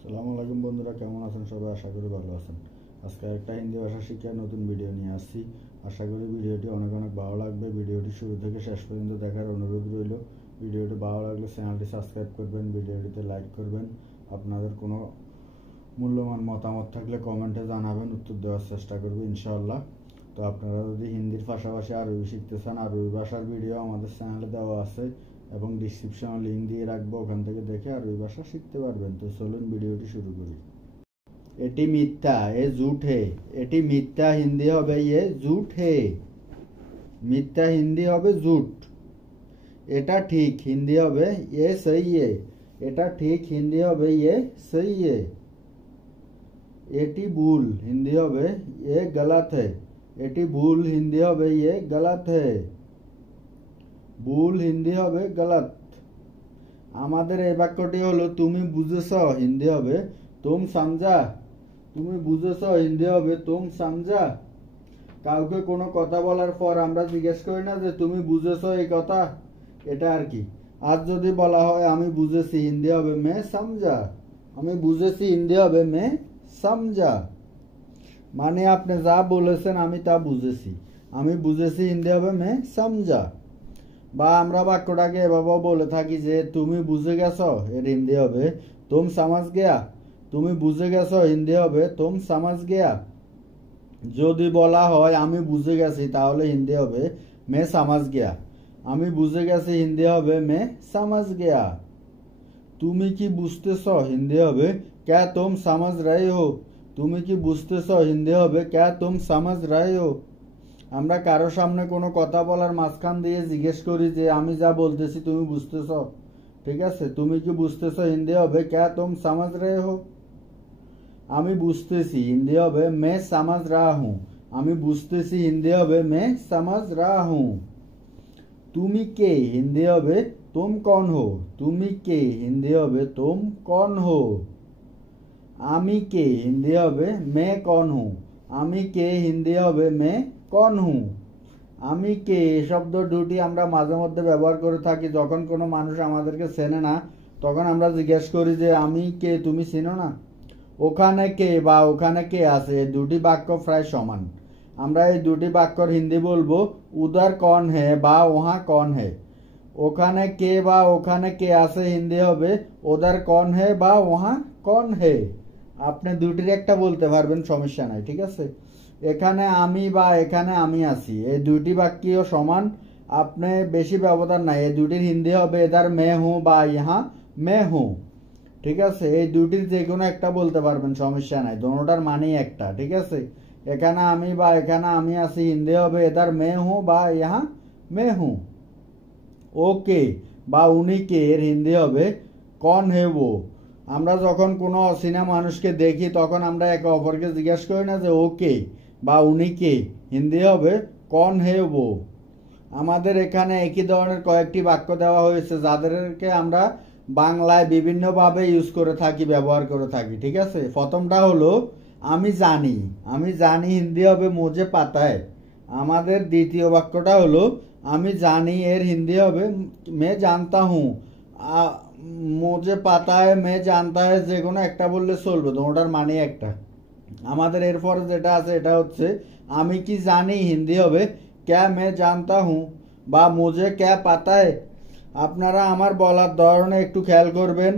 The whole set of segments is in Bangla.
আসসালামু আলাইকুম বন্ধুরা, কেমন আছেন সবাই? আশা করি ভালো আছেন। আজকে একটা হিন্দি ভাষা শিক্ষার নতুন ভিডিও নিয়ে আসছি। আশা করি ভিডিওটি অনেক অনেক ভালো লাগবে। ভিডিওটি শুরু থেকে শেষ পর্যন্ত দেখার অনুরোধ রইল। ভিডিওটি ভালো লাগলে চ্যানেলটি সাবস্ক্রাইব করবেন, ভিডিওটিতে লাইক করবেন। আপনাদের কোনো মূল্যবান মতামত থাকলে কমেন্টে জানাবেন, উত্তর দেওয়ার চেষ্টা করব ইনশাআল্লাহ। তো আপনারা যদি হিন্দির পাশাপাশি আরবি শিখতে চান, আরবি ভাষার ভিডিও আমাদের চ্যানেলে দেওয়া আছে এবং ডিসক্রিপশনে লিঙ্ক দিয়ে রাখবো, ওখান থেকে দেখে আরবি ভাষা শিখতে পারবেন। তো চলুন ভিডিওটি শুরু করি। এটি মিথ্যা, এ ঝুট হে। এটি মিথ্যা হিন্দি হবে এ ঝুট হে। মিথ্যা হিন্দি হবে ঝুট। এটা ঠিক হিন্দি হবে এ সহি হে। এটা ঠিক হিন্দি হবে এ সহি হে। এটি ভুল হিন্দি হবে এ গলত হে। এটি ভুল হিন্দি হবে এ গলত হে। ভুল হিন্দি হবে গলত। আমাদের এই বাক্যটি হলো তুমি বুঝেছ হিন্দি হবে তুম সমঝা। তুমি বুঝেছ হিন্দি হবে তুম সমঝা। কাউকে কোনো কথা বলার পর আমরা জিজ্ঞেস করি না যে তুমি বুঝেছ এই কথা, এটা আর কি। আজ যদি বলা হয় আমি বুঝেছি, হিন্দি হবে মে সমঝা। আমি বুঝেছি হিন্দি হবে মে সমঝা। মানে আপনি যা বলেছেন আমি তা বুঝেছি। আমি বুঝেছি হিন্দি হবে মে সমঝা। বা আমরা বাক্যটাকে এভাবেও বলে থাকি যে তুমি বুঝে গেছো, এর হিন্দি হবে তুম সমাজ গেয়া। তুমি বুঝে গেছো হিন্দি হবে তুম সমাজ গেয়া। যদি বলা হয় আমি বুঝে গেছি, তাহলে হিন্দি হবে মে সমাজ গেয়া। আমি বুঝে গেছি হিন্দি হবে মে সমাজ গেয়া। তুমি কি বুঝতেছ হিন্দি হবে ক্যা তুম সমাজ রহে হো। তুমি কি বুঝতেছ হিন্দি হবে ক্যা তুম সমাজ রহে হো। আমরা কারো সামনে কোনো কথা বলার মাঝখান দিয়ে জিজ্ঞেস করি যে আমি যা বলতেছি তুমি বুঝতেছ, ঠিক আছে? তুমি কি বুঝতেছ হিন্দি হবে ক্যা তুম সমাজ রহে হো। আমি বুঝতেছি হিন্দি হবে মে সমাজ রাহা হুঁ। আমি বুঝতেছি হিন্দি হবে মে সমাজ রাহা হুঁ। তুমি কে হিন্দি হবে তুম কौन हो। তুমি কে হিন্দি হবে তুম कौन हो। আমি কে হিন্দি হবে মে कौन हूँ। আমি কে হিন্দি হবে মে कौन हूँ। আমি কে শব্দ দুটি আমরা মাঝে মধ্যে ব্যবহার করে থাকি যখন কোনো মানুষ আমাদেরকে চেনে না, তখন আমরা জিজ্ঞেস করি যে আমি কে, তুমি চিনো না। ওখানে কে বা ওখানে কে আছে, এই দুটি বাক্য প্রায় সমান। আমরা এই দুটি বাক্যর হিন্দি বলবো উদার কন হে বা ওহা কন হে। ওখানে কে বা ওখানে কে আছে হিন্দি হবে ওদার কন হে বা ওহা কন হে। আপনি দুটির একটা বলতে পারবেন, সমস্যা নাই, ঠিক আছে? এখানে আমি বা এখানে আমি আছি, এই দুটি বাক্যও সমান। আপনি বেশি ব্যবধান নাই। এই দুটির হিন্দি হবে এদার মে হুঁ বা ইহা মে হুঁ, ঠিক আছে? এই দুটির যে কোনো একটা বলতে পারবেন, সমস্যা নাই, দোনোটার মানেই একটা, ঠিক আছে? এখানে আমি বা এখানে আমি আছি হিন্দি হবে এদার মে হুঁ বা ইহা মে হুঁ। ওকে বা উনি কে, এর হিন্দি হবে কন হে वो। আমরা যখন কোনো অচেনা মানুষকে দেখি তখন আমরা একে অপরকে জিজ্ঞাসা করি না যে ওকে বা উনি কে, হিন্দি হবে কন হে वो। আমাদের এখানে একই ধরনের কয়েকটি বাক্য দেওয়া হয়েছে যাদেরকে আমরা বাংলায় বিভিন্নভাবে ইউজ করে থাকি, ব্যবহার করে থাকি, ঠিক আছে? প্রথমটা হলো আমি জানি। আমি জানি হিন্দি হবে মুঝে পাতা है। আমাদের দ্বিতীয় বাক্যটা হলো আমি জানি, এর হিন্দি হবে মে জানতা হুঁ। মুঝে পাতা है মে জানতা है, যে কোনো একটা বললে চলবে, দুটোটার মানে একটা। আমাদের এরপরে যেটা আছে এটা হচ্ছে আমি কি জানি, হিন্দি হবে ক্যা মে জানতা হুঁ বা মুঝে ক্যা পাতা है। আপনারা আমার বলার ধরনে একটু খেয়াল করবেন।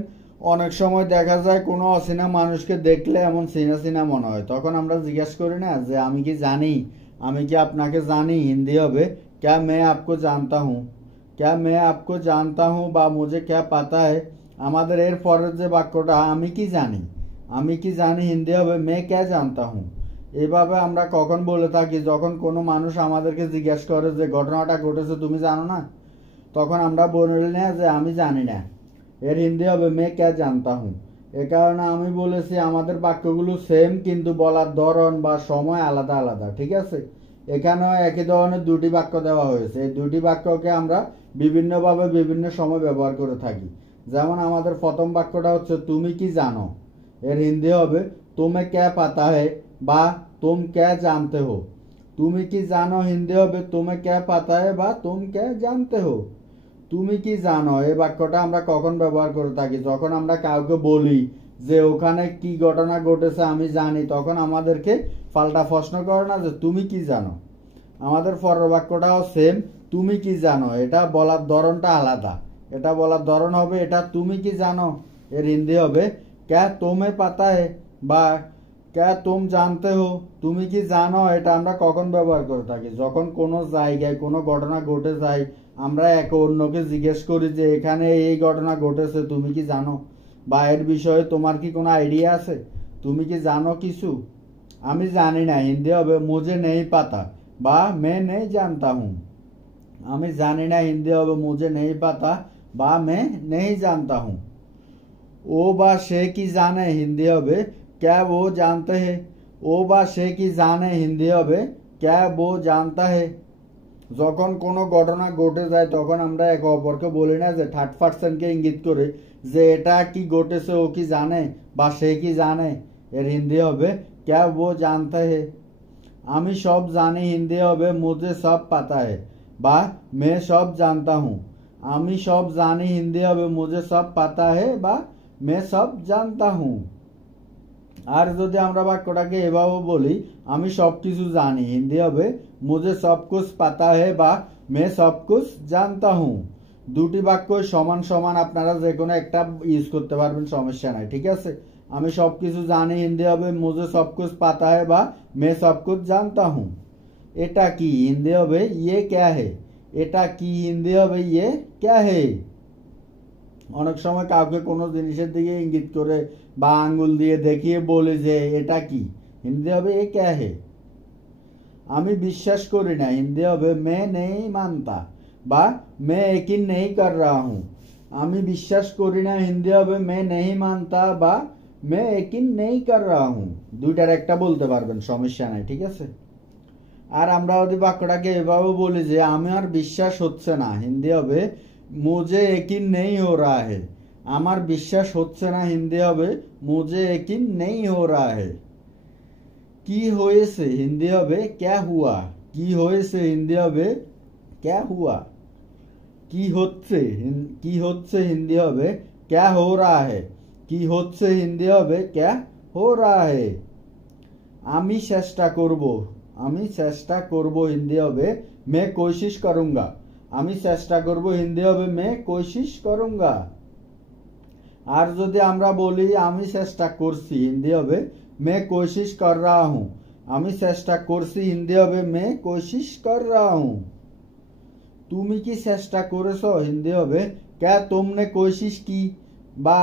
অনেক সময় দেখা যায় কোনো অচেনা মানুষকে দেখলে এমন চেনা চেনা মনে হয়, তখন আমরা জিজ্ঞাসা করি না যে আমি কি জানি, আমি কি আপনাকে জানি, হিন্দি হবে ক্যা মে আপকো জানতা হুঁ। ক্যা মে আপকো জানতা হুঁ বা মুঝে ক্যা পাতা है। আমাদের এর পরের যে বাক্যটা আমি কি জানি, আমি কি জানি হিন্দি হবে মে ক্যা জানতা হুঁ। এভাবে আমরা কখন বলে থাকি যখন কোনো মানুষ আমাদেরকে জিজ্ঞাসা করে যে ঘটনাটা ঘটেছে তুমি জানো না, তখন আমরা বলি না যে আমি জানি না, এর হিন্দি হবে মে ক্যা জানতা হুঁ। এ কারণে আমি বলেছি আমাদের বাক্যগুলো সেম, কিন্তু বলার ধরন বা সময় আলাদা আলাদা, ঠিক আছে? এখানেও একই ধরনের দুটি বাক্য দেওয়া হয়েছে। এই দুটি বাক্যকে আমরা বিভিন্নভাবে বিভিন্ন সময় ব্যবহার করে থাকি। যেমন আমাদের প্রথম বাক্যটা হচ্ছে তুমি কি জানো, এর হিন্দি হবে তুমি ক্যা পাতা হে বা তুম ক্যা জানতে হো। তুমি কি জানো হিন্দি হবে তুমি ক্যা পাতা হে বা তুম ক্যা জানতে হো। তুমি কি জানো এই বাক্যটা আমরা কখন ব্যবহার করে থাকি? যখন আমরা কাউকে বলি যে ওখানে কি ঘটনা ঘটেছে আমি জানি, তখন আমাদেরকে পাল্টা প্রশ্ন করে না যে তুমি কি জানো। আমাদের পরের বাক্যটাও সেম, তুমি কি জানো। এটা বলার ধরনটা আলাদা। এটা বলার ধরন হবে এটা তুমি কি জানো, এর হিন্দি হবে ক্যা তোমে পাতা হে বা ক্যা তুম জানতে হো। তুমি কি জানো এটা আমরা কখন ব্যবহার করে থাকি, যখন কোনো জায়গায় কোনো ঘটনা ঘটে যায় আমরা একে অন্যকে জিজ্ঞেস করি যে এখানে এই ঘটনা ঘটেছে তুমি কি জানো, বা এর বিষয়ে তোমার কি কোনো আইডিয়া আছে, তুমি কি জানো কিছু। আমি জানি না হিন্দি হবে মুঝে নেই পাতা বা मैं नहीं जानता हूँ। আমি জানি না হিন্দি হবে मुझे नहीं पाता বা मैं नहीं जानता हूँ। ও বা সে কি জানে হিন্দি হবে क्या वो जानते हैं। ও বা সে কি জানে হিন্দি হবে क्या वो जानता है। যখন কোনো ঘটনা ঘটে যায় তখন আমরা একে অপরকে বলি না যে থার্ড পার্সনকে ইঙ্গিত করে যে এটা কি ঘটেছে ও কি জানে বা সে কি জানে, এর হিন্দি হবে क्या वो जानते हैं। আমি সব জানি হিন্দি হবে मुझे सब पता है বা मैं सब जानता हूँ। আমি সব জানি হিন্দি হবে मुझे सब पता है বা मैं सब जानता हूँ। আর যদি আমরা বাক্যটাকে এভাবে বলি আমি সবকিছু জানি হিন্দি হবে मुझे सब कुछ पता है বা मैं सब कुछ जानता हूँ। দুটি বাক্য সমান সমান, আপনারা যে কোনো একটা ইউজ করতে পারবেন, সমস্যা নাই, ঠিক আছে। আমি সবকিছু জানি হিন্দি হবে मुझे सब कुछ पता है বা मैं सब कुछ जानता हूँ। এটা কি হিন্দি হবে ये क्या है। এটা কি হিন্দি হবে ये क्या है। অনেক সময় কাউকে কোনো জিনিসের দিকে ইঙ্গিত করে বা আঙ্গুল দিয়ে দেখিয়ে বলে যে এটা কি, হিন্দি হবে এ क्या है। আমি বিশ্বাস করি না হিন্দি হবে मैं नहीं मानता বা मैं यकीन नहीं कर रहा हूँ। আমি বিশ্বাস করি না হিন্দি হবে मैं नहीं मानता বা मैं यकीन नहीं कर रहा हूँ। দুইটার একটা বলতে পারবেন, সমস্যা নাই, ঠিক আছে। আর আমরা যদি বাক্যটাকে এভাবে বলি যে আমার বিশ্বাস হচ্ছে না হিন্দি হবে मुझे यकीन नहीं हो रहा है। আমার বিশ্বাস হচ্ছে না হিন্দি হবে मुझे यकीन नहीं हो रहा है। কি হয়েছে হিন্দি হবে क्या हुआ। কি হয়েছে হিন্দি হবে क्या हुआ। কি হচ্ছে হিন্দি হবে क्या हो रहा है। কি হচ্ছে হিন্দি হবে क्या हो रहा है। আমি চেষ্টা করব হিন্দি হবে मैं कोशिश करूंगा। আমি চেষ্টা করব হিন্দি হবে मैं कोशिश करूंगा। আর যদি আমরা বলি আমি চেষ্টা করছি হিন্দি হবে मैं कोशिश कर रहा हूँ। আমি চেষ্টা করছি হিন্দি হবে मैं कोशिश कर रहा हूँ। তুমি কি চেষ্টা করেছো হিন্দি হবে क्या तुमने कोशिश की বা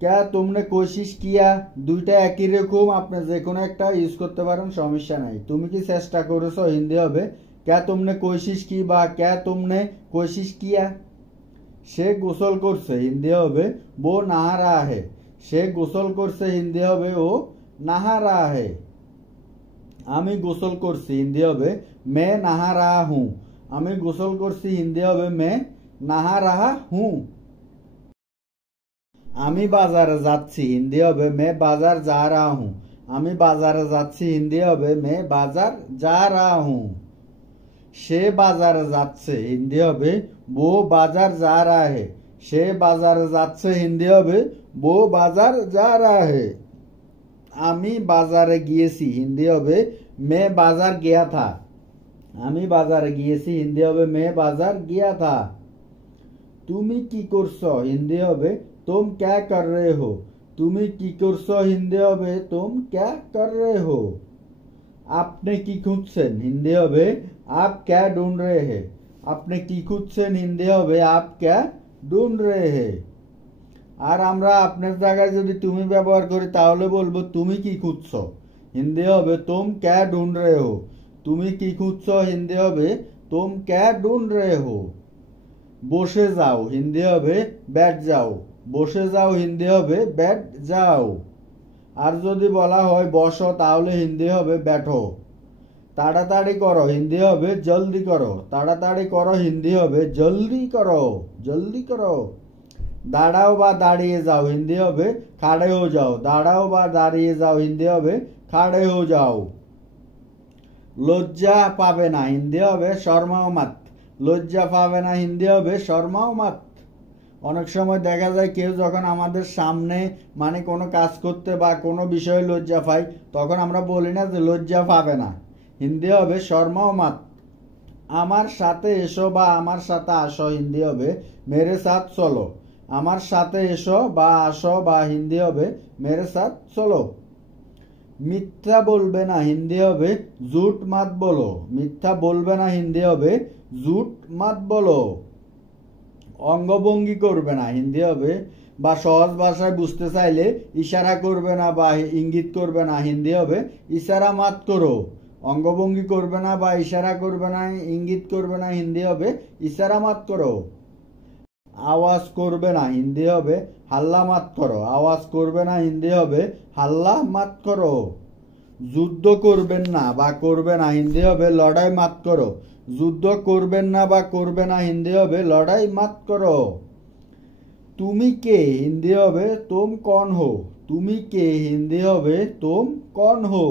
क्या तुमने कोशिश किया। দুইটা একই রকম, আপনি যে কোনো একটা ইউজ করতে পারেন, সমস্যা নাই। তুমি কি চেষ্টা করেছো হিন্দি হবে क्या तुमने कोशिश की বা क्या तुमने कोशिश किया। সে গোসল করছে হিন্দি হবে वो नहा रहा है। সে গোসল করছে হিন্দি হবে ও नहा रहा है। আমি গোসল করছি হিন্দি হবে मैं नहा रहा हूँ। আমি গোসল করছি হিন্দি হবে मैं नहा रहा हूँ। আমি বাজারে যাচ্ছি হিন্দি হবে मैं बाजार जा रहा हूँ। আমি বাজারে যাচ্ছি হিন্দি হবে मैं बाजार जा रहा हूँ। সে বাজারে যাচ্ছে হিন্দি হবে वो बाजार जा रहा है। সে বাজারে যাচ্ছে হিন্দি হবে वो बाजार जा रहा है। আমি বাজারে গিয়েছি হিন্দি হবে मैं बाजार गया था। আমি বাজারে গিয়েছি হিন্দি হবে मैं बाजार गया था। তুমি কি করছো হিন্দি হবে तुम क्या कर रहे हो। তুমি কি করছো হিন্দি হবে तुम क्या कर रहे हो। আপনি কি খুঁজছেন হিন্দি হবে आप क्या ढूंढ रहे हैं। আপনি কি খুঁজছেন হিন্দি হবে आप क्या ढूंढ रहे हैं। আর আমরা আপনার জায়গায় যদি তুমি ব্যবহার করি তাহলে বলবো তুমি কি খুঁজছো হিন্দি হবে तुम क्या ढूंढ रहे हो। তুমি কি খুঁজছো হিন্দি হবে तुम क्या ढूंढ रहे हो। বসে যাও হিন্দি হবে बैठ जाओ। বসে যাও হিন্দি হবে बैठ जाओ। আর যদি বলা হয় বসো তাহলে হিন্দি হবে बैठो। তাড়াতাড়ি করো হিন্দি হবে জলদি করো। তাড়াতাড়ি করো হিন্দি হবে জলদি করো, জলদি করো। দাঁড়াও বা দাঁড়িয়ে যাও হিন্দি হবে খাড়ে হো যাও। দাঁড়াও বা দাঁড়িয়ে যাও হিন্দি হবে খাড়ে হো যাও। লজ্জা পাবে না হিন্দি হবে শর্মাও মাত। লজ্জা পাবে না হিন্দি হবে শর্মাও মাত। অনেক সময় দেখা যায় কেউ যখন আমাদের সামনে মানে কোনো কাজ করতে বা কোনো বিষয়ে লজ্জা পাই, তখন আমরা বলি না যে লজ্জা পাবে না, হিন্দি হবে শর্মা ও মাত। আমার সাথে এসো বা আমার সাথে আসো, হিন্দি হবে মেরে সাথ চলো। আমার সাথে এসো বা আসো বা হিন্দি হবে মেরে সাথ চলো। মিথ্যা বলবে না, হিন্দি হবে ঝুট মাত বলো। মিথ্যা বলবে না, হিন্দি হবে ঝুট মাত বলো। অঙ্গভঙ্গি করবে না, হিন্দি হবে বা সহজ ভাষায় বুঝতে চাইলে ইশারা করবে না বা ইঙ্গিত করবে না, হিন্দি হবে ইশারা মাত করো। অঙ্গভঙ্গি করবে না বা ইশারা করবে না, ইঙ্গিত করবে না, হিন্দি হবে ইশারা মাত করো। আওয়াজ করবে না, হিন্দি হবে হাল্লা মাত করো। আওয়াজ করবে না, হিন্দি হবে হাল্লা মাত করো। যুদ্ধ করবেন না বা করবে না, হিন্দি হবে লড়াই মাত করো। যুদ্ধ করবেন না বা করবে না, হিন্দি হবে লড়াই মাত করো। তুমি কে, হিন্দি হবে তুম কন হো। তুমি কে, হিন্দি হবে তুম কন হো।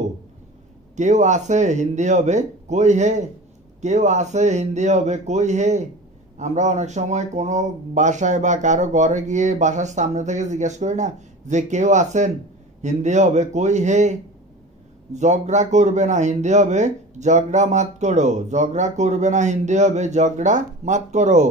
কেউ আছে, হিন্দি হবে কই হে। কেউ আছে, হিন্দি হবে কই হে। আমরা অনেক সময় কোনো বাসায় বা কারো ঘরে গিয়ে বাসার সামনে থেকে জিজ্ঞেস করি না যে কেউ আছেন, হিন্দি হবে কই হে। ঝগড়া করবে না, হিন্দি হবে ঝগড়া মাত করো। ঝগড়া করবে না, হিন্দি হবে ঝগড়া মাত করো।